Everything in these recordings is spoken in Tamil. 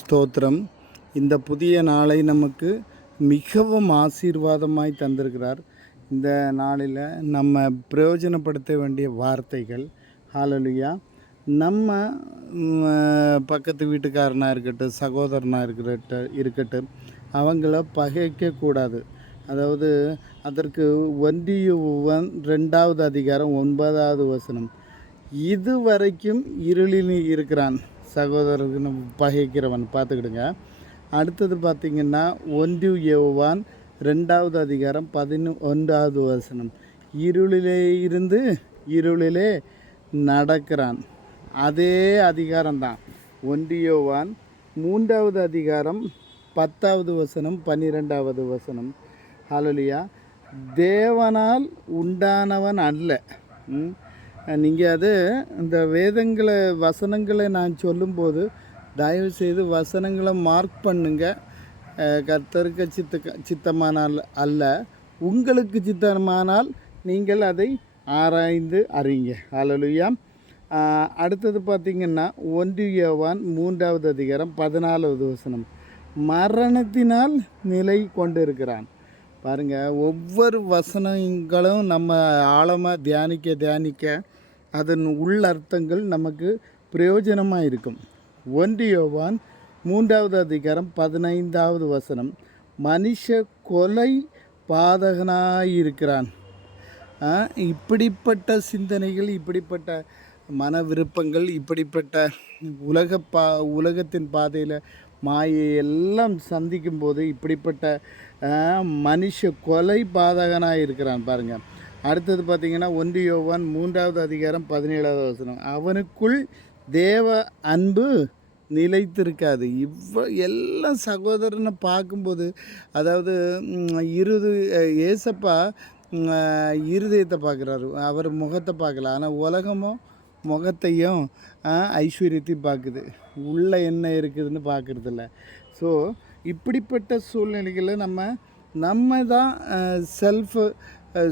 ஸ்தோத்திரம். இந்த புதிய நாளை நமக்கு மிகவும் ஆசீர்வாதமாய் தந்திருக்கிறார். இந்த நாளில் நம்ம பிரயோஜனப்படுத்த வேண்டிய வார்த்தைகள் ஹாலலுயா நம்ம பக்கத்து வீட்டுக்காரனாக இருக்கட்டும் சகோதரனாக இருக்கட்டும் இருக்கட்டும் அவங்கள பகைக்கக்கூடாது அதாவது அதற்கு ஒன்றியுவன் ரெண்டாவது அதிகாரம் ஒன்பதாவது வசனம். இதுவரைக்கும் இருளில் இருக்கிறான். சகோதரர்கள் பகைக்கிறவன். பார்த்துக்கிடுங்க. அடுத்தது பார்த்திங்கன்னா ஒன்று யோவான் ரெண்டாவது அதிகாரம் பதினொ ஒன்றாவது வசனம். இருளிலே இருந்து இருளிலே நடக்கிறான். அதே அதிகாரம்தான். ஒன்று யோவான் மூன்றாவது அதிகாரம் பத்தாவது வசனம் பன்னிரெண்டாவது வசனம். ஹலோலியா தேவனால் உண்டானவன் அல்ல. நீங்கள் அது இந்த வேதங்களை வசனங்களை நான் சொல்லும்போது தயவு செய்து வசனங்களை மார்க் பண்ணுங்க. அஹ், கர்த்தருக்கு சித்த சித்தமானால் அல்ல. உங்களுக்கு சித்தமானால் நீங்கள் அதை ஆராய்ந்து அறிங்க. அலலுயா அடுத்தது பார்த்திங்கன்னா ஒன்று யோவான் மூன்றாவது அதிகாரம் பதினாலாவது வசனம். மரணத்தினால் நிலை கொண்டு இருக்கிறான் பாருங்கள் ஒவ்வொரு வசனங்களும் நம்ம ஆழமாக தியானிக்க தியானிக்க அதன் உள்ளர்த்தங்கள் நமக்கு பிரயோஜனமாக இருக்கும். ஒன்று யோவான் மூன்றாவது அதிகாரம் பதினைந்தாவது வசனம். மனுஷ கொலை பாதகனாயிருக்கிறான். இப்படிப்பட்ட சிந்தனைகள் இப்படிப்பட்ட மன விருப்பங்கள் இப்படிப்பட்ட உலக பா உலகத்தின் பாதையில் மாயை எல்லாம் சந்திக்கும் போது இப்படிப்பட்ட மனுஷ கொலை பாதகனாக இருக்கிறான் பாருங்கள் அடுத்தது பார்த்தீங்கன்னா ஒன்று யோவான் மூன்றாவது அதிகாரம் பதினேழாவது வசனம். அவனுக்குள் தேவ அன்பு நிலைத்திருக்காது. இவ்வ எல்லாம் சகோதரனை பார்க்கும்போது அதாவது இருது ஏசப்பா இருதயத்தை பார்க்குறாரு. அவர் முகத்தை பார்க்கல. ஆனால் உலகமோ முகத்தையும் ஐஸ்வர்யத்தையும் பார்க்குது. உள்ளே என்ன இருக்குதுன்னு பார்க்குறதில்ல. ஸோ இப்படிப்பட்ட சூழ்நிலைகளில் நம்ம நம்ம தான் செல்ஃபு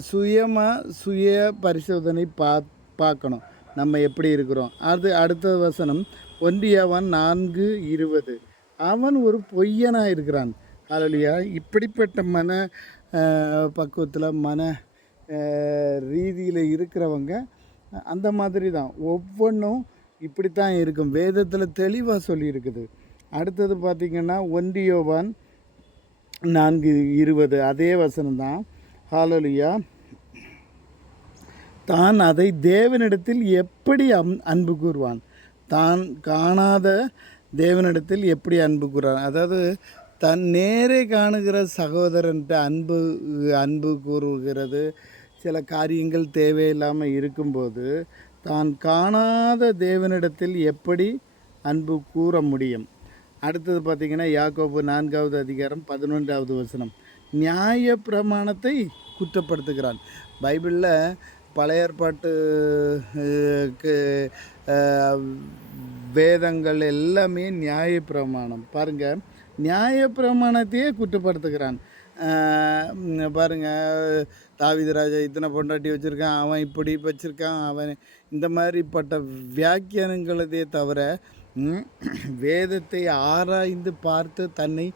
சுயமாக சுய பரிசோதனை பா பார்க்கணும். நம்ம எப்படி இருக்கிறோம். அது அடுத்த வசனம் ஒன்றியவன் நான்கு இருபது. அவன் ஒரு பொய்யனாக இருக்கிறான். அதுலையா இப்படிப்பட்ட மன பக்குவத்தில் மன ரீதியில் இருக்கிறவங்க அந்த மாதிரி தான் ஒவ்வொன்றும் இப்படித்தான் இருக்கும். வேதத்தில் தெளிவாக சொல்லியிருக்குது. அடுத்தது பார்த்திங்கன்னா ஒன்றியோவான் நான்கு இருபது. அதே வசனம் தான் ஹாலலியா தான் அதை தேவனிடத்தில் எப்படி அம் அன்பு கூறுவான்? தான் காணாத தேவனிடத்தில் எப்படி அன்பு கூறுவான்? அதாவது தன் நேரே காணுகிற சகோதரன்ட்ட அன்பு அன்பு கூறுகிறது. சில காரியங்கள் தேவையில்லாமல் இருக்கும்போது தான் காணாத தேவனிடத்தில் எப்படி அன்பு கூற முடியும்? அடுத்தது பார்த்திங்கன்னா யாக்கோபு நான்காவது அதிகாரம் பதினொன்றாவது வசனம். நியாய பிரமாணத்தை குற்றப்படுத்துகிறான். பைபிளில் பழைய ஏற்பாட்டுக்கு வேதங்கள் எல்லாமே நியாய பிரமாணம் பாருங்கள் நியாய பிரமாணத்தையே குற்றப்படுத்துகிறான் பாருங்கள் தாவிதராஜா இத்தனை பொண்டாட்டி வச்சுருக்கான் அவன் இப்படி வச்சுருக்கான் அவன் இந்த மாதிரிப்பட்ட வியாக்கியானங்களதே தவிர வேதத்தை ஆராய்ந்து பார்த்து தன்னை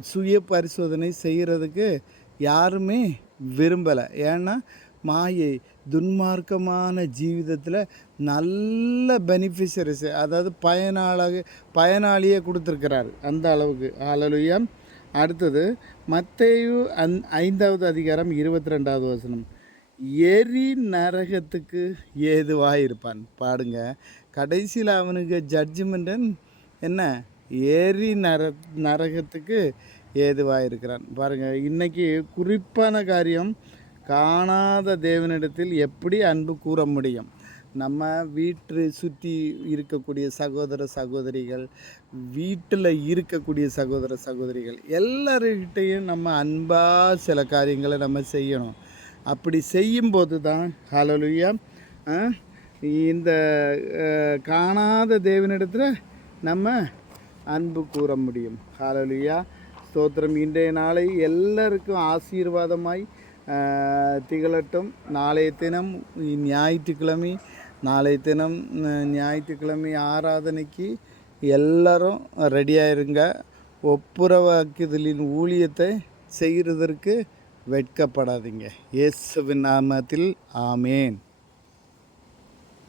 சுய பரிசோதனை செய்கிறதுக்கு யாருமே விரும்பலை. ஏன்னா மாயை துன்மார்க்கமான ஜீவிதத்தில் நல்ல பெனிஃபிஷரிஸ் அதாவது பயனாளாக பயனாளியே கொடுத்துருக்கிறார் அந்த அளவுக்கு. ஹalleluya அடுத்தது மத்தேயு அந் ஐந்தாவது அதிகாரம் இருபத்தி ரெண்டாவது வசனம். எரி நரகத்துக்கு ஏதுவாக இருப்பான் பாடுங்க. கடைசியில் அவனுக்கு ஜட்ஜ்மெண்டன் என்ன? ஏரி நர நரகத்துக்கு ஏதுவாக இருக்கிறான் பாருங்கள் இன்றைக்கி குறிப்பான காரியம் காணாத தேவனிடத்தில் எப்படி அன்பு கூற முடியும்? நம்ம வீட்டு சுற்றி இருக்கக்கூடிய சகோதர சகோதரிகள் வீட்டில் இருக்கக்கூடிய சகோதர சகோதரிகள் எல்லார்கிட்டையும் நம்ம அன்பாக சில காரியங்களை நம்ம செய்யணும். அப்படி செய்யும்போது தான் ஹலலுயா இந்த காணாத தேவனிடத்தில் நம்ம அன்பு கூற முடியும். ஹாலலியா ஸ்தோத்திரம். இன்றைய நாளை எல்லாருக்கும் ஆசீர்வாதமாய் திகழட்டும். நாளைய தினம் ஞாயிற்றுக்கிழமை நாளைய தினம் ஞாயிற்றுக்கிழமை ஆராதனைக்கு எல்லாரும் ரெடியாக இருங்க ஒப்புரவாக்குதலின் ஊழியத்தை செய்கிறதற்கு வெட்கப்படாதீங்க. இயேசுவின் நாமத்தில் ஆமேன்.